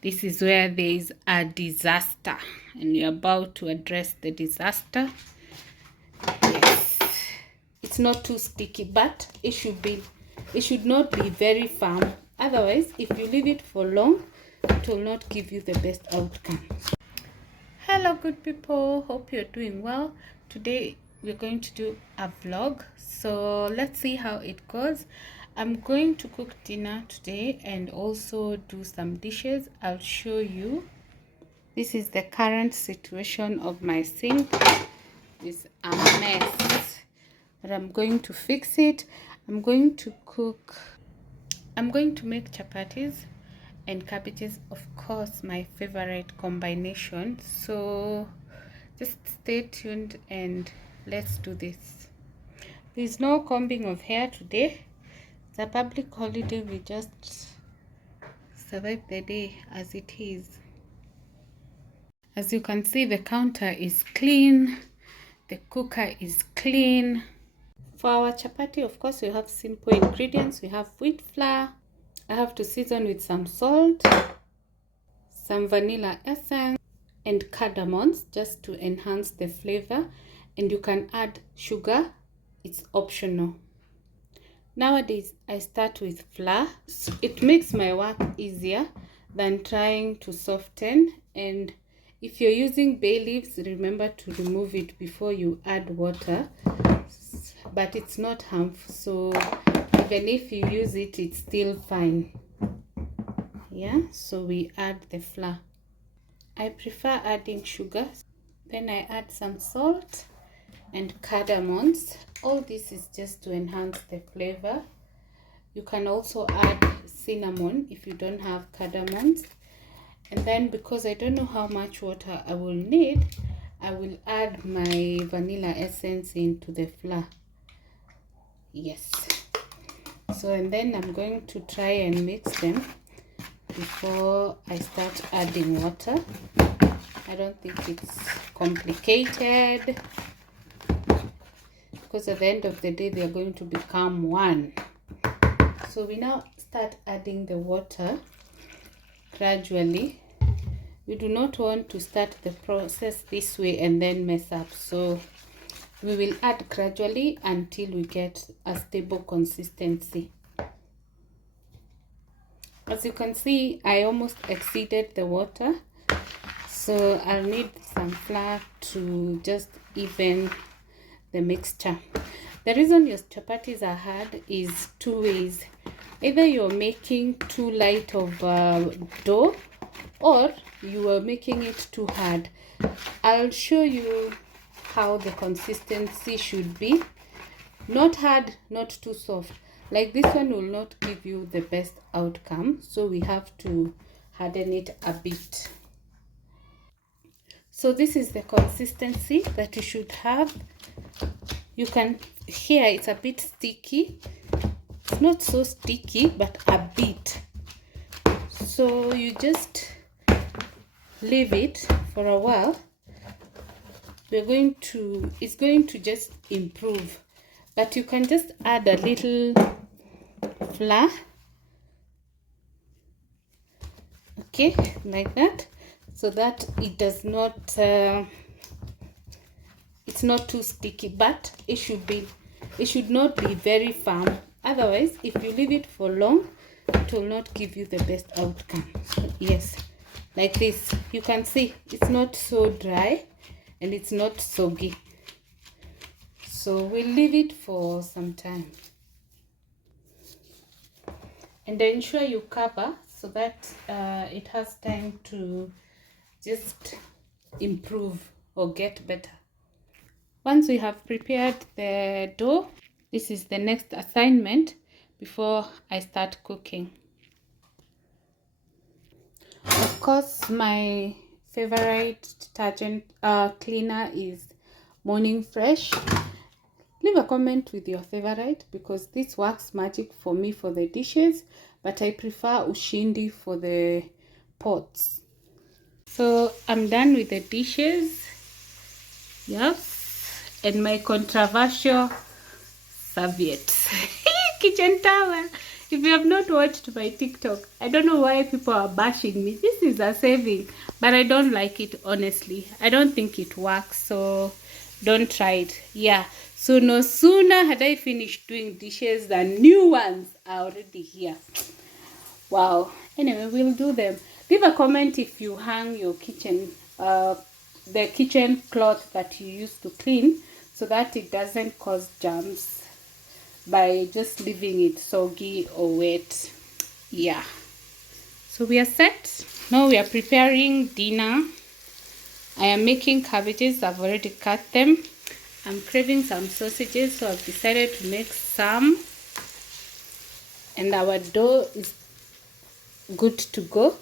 This is where there is a disaster and you're about to address the disaster. Yes, it's not too sticky, but it should not be very firm. Otherwise, if you leave it for long, it will not give you the best outcome. Hello good people, hope you're doing well. Today we're going to do a vlog, so let's see how it goes. I'm going to cook dinner today and also do some dishes. I'll show you. This is the current situation of my sink. It's a mess, but I'm going to fix it. I'm going to make chapatis and cabbages, of course, my favorite combination. So just stay tuned and let's do this. There's no combing of hair today. It's a public holiday. We just survive the day as it is. As you can see, the counter is clean, the cooker is clean. For our chapati, of course, we have simple ingredients. We have wheat flour. I have to season with some salt, some vanilla essence, and cardamoms just to enhance the flavor. And you can add sugar, it's optional. Nowadays, I start with flour. So it makes my work easier than trying to soften. And if you're using bay leaves, remember to remove it before you add water. But it's not harmful, so even if you use it, it's still fine. Yeah, so we add the flour. I prefer adding sugar. Then I add some salt and cardamoms. All this is just to enhance the flavor. You can also add cinnamon if you don't have cardamoms. And then, because I don't know how much water I will need, I will add my vanilla essence into the flour. Yes, so and then I'm going to try and mix them before I start adding water. I don't think it's complicated, because at the end of the day they are going to become one. So we now start adding the water gradually. We do not want to start the process this way and then mess up, so we will add gradually until we get a stable consistency. As you can see, I almost exceeded the water, so I'll need some flour to just even the mixture. The reason your chapatis are hard is two ways. Either you're making too light of dough, or you are making it too hard. I'll show you how the consistency should be. Not hard, not too soft. Like this one will not give you the best outcome, so we have to harden it a bit. So this is the consistency that you should have. You can hear it's a bit sticky. It's not so sticky, but a bit. So you just leave it for a while. It's going to just improve, but you can just add a little flour, okay, like that, so that it does not it's not too sticky, but it should not be very firm. Otherwise, if you leave it for long, it will not give you the best outcome. Yes, like this, you can see it's not so dry and it's not soggy, so we'll leave it for some time. And ensure you cover so that it has time to just improve or get better. Once we have prepared the dough, this is the next assignment before I start cooking. Of course, my favorite detergent cleaner is Morning Fresh. Leave a comment with your favorite, because this works magic for me for the dishes, but I prefer Ushindi for the pots. So I'm done with the dishes. Yes, and my controversial serviette kitchen towel. If you have not watched my TikTok, I don't know why people are bashing me. This is a saving, but I don't like it, honestly. I don't think it works, so don't try it. Yeah, so no sooner had I finished doing dishes than new ones are already here. Wow. Anyway, we'll do them. Leave a comment if you hang your kitchen, the kitchen cloth that you use to clean, so that it doesn't cause germs by just leaving it soggy or wet. Yeah. So we are set. Now we are preparing dinner. I am making cabbages. I've already cut them. I'm craving some sausages, so I've decided to make some. And our dough is good to go.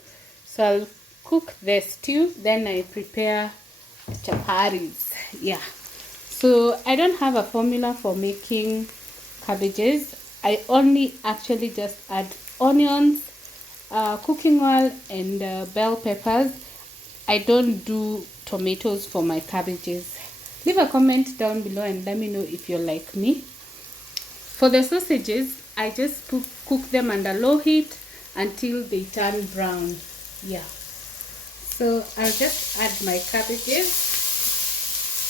So I'll cook the stew, then I prepare chapatis. Yeah. So I don't have a formula for making cabbages. I only actually just add onions, cooking oil, and bell peppers. I don't do tomatoes for my cabbages. Leave a comment down below and let me know if you're like me. For the sausages, I just cook them under low heat until they turn brown. Yeah. So I'll just add my cabbages.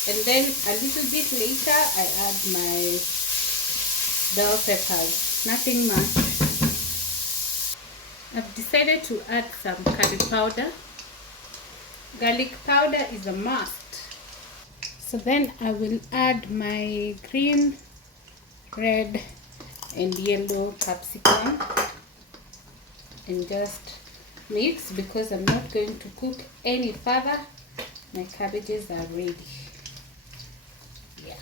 And then a little bit later, I add my bell peppers. Nothing much. I've decided to add some curry powder. Garlic powder is a must. So then I will add my green, red, and yellow capsicum and just mix, because I'm not going to cook any further. My cabbages are ready. Yeah.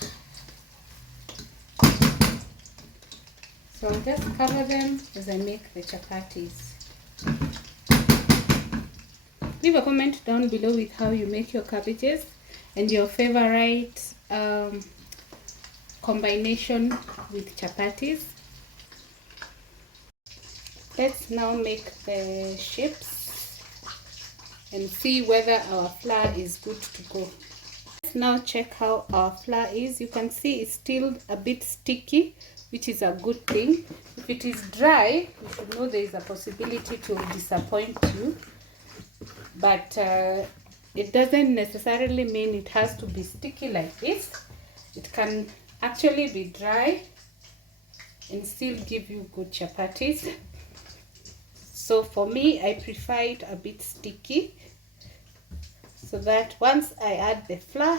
So I'll just cover them as I make the chapatis. Leave a comment down below with how you make your cabbages and your favorite combination with chapatis. Let's now make the shapes and see whether our flour is good to go. Let's now check how our flour is. You can see it's still a bit sticky, which is a good thing. If it is dry, you should know there is a possibility to disappoint you. But it doesn't necessarily mean it has to be sticky like this. It can actually be dry and still give you good chapatis. So for me, I prefer it a bit sticky, so that once I add the flour,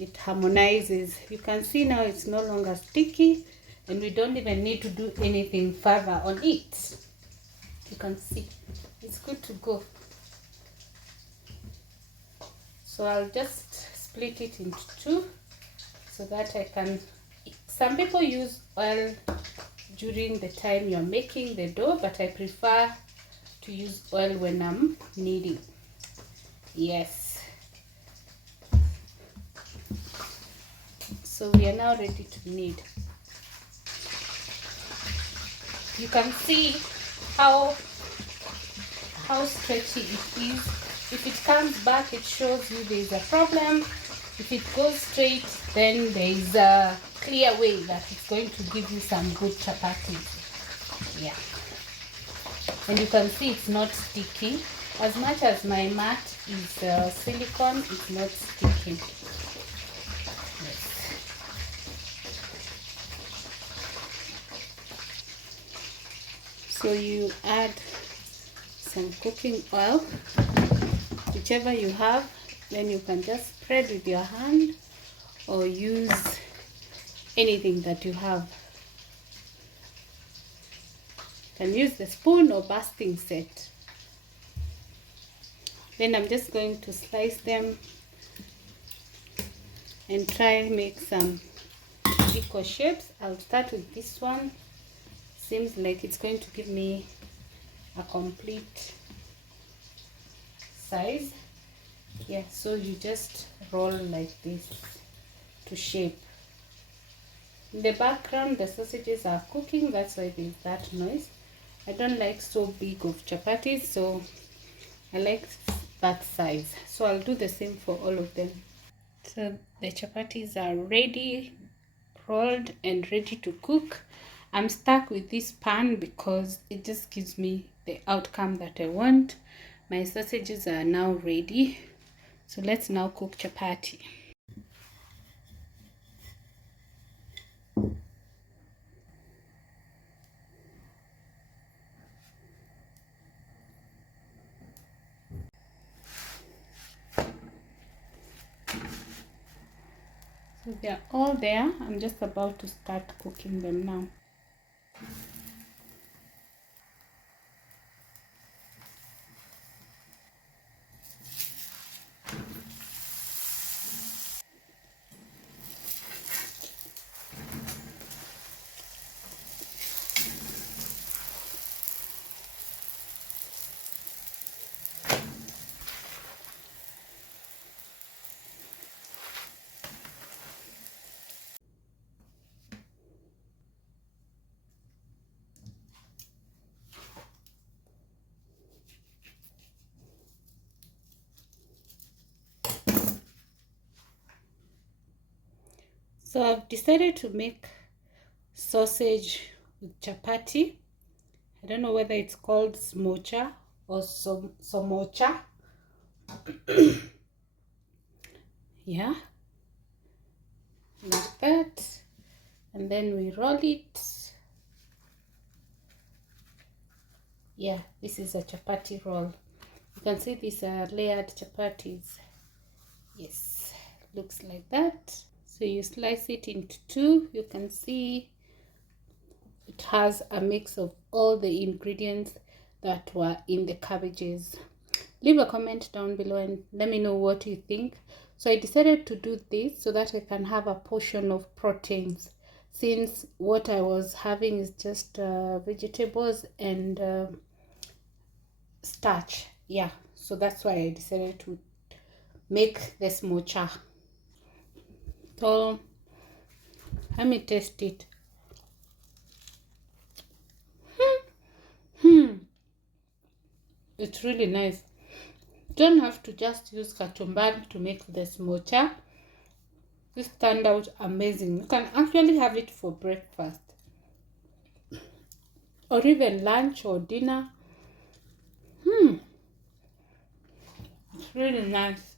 it harmonizes. You can see now it's no longer sticky, and we don't even need to do anything further on it. You can see it's good to go. So I'll just split it into two so that I can, some people use oil during the time you're making the dough, but I prefer to use oil when I'm kneading. Yes. So we are now ready to knead. You can see how stretchy it is. If it comes back, it shows you there is a problem. If it goes straight, then there is a clear way that it's going to give you some good chapatis. Yeah. And you can see it's not sticking. As much as my mat is silicone, it's not sticking. Yes. So you add some cooking oil, whichever you have, then you can just spread with your hand or use anything that you have. You can use the spoon or basting set. Then I'm just going to slice them and try make some equal shapes. I'll start with this one. Seems like it's going to give me a complete size. Yeah, so you just roll like this to shape. In the background, the sausages are cooking, that's why there's that noise. I don't like so big of chapatis, so I like that size. So I'll do the same for all of them. So the chapatis are ready, rolled and ready to cook. I'm stuck with this pan because it just gives me the outcome that I want. My sausages are now ready, so let's now cook chapati. So they're all there. I'm just about to start cooking them now. So I've decided to make sausage with chapati. I don't know whether it's called smocha or somocha. Yeah, like that. And then we roll it. Yeah, this is a chapati roll. You can see these are layered chapatis. Yes, looks like that. So you slice it into two. You can see it has a mix of all the ingredients that were in the cabbages. Leave a comment down below and let me know what you think. So I decided to do this so that I can have a portion of proteins, since what I was having is just vegetables and starch. Yeah, so that's why I decided to make this mocha. So let me taste it. It's really nice. You don't have to just use kachumbari to make this mocha. This turned out amazing. You can actually have it for breakfast or even lunch or dinner. It's really nice.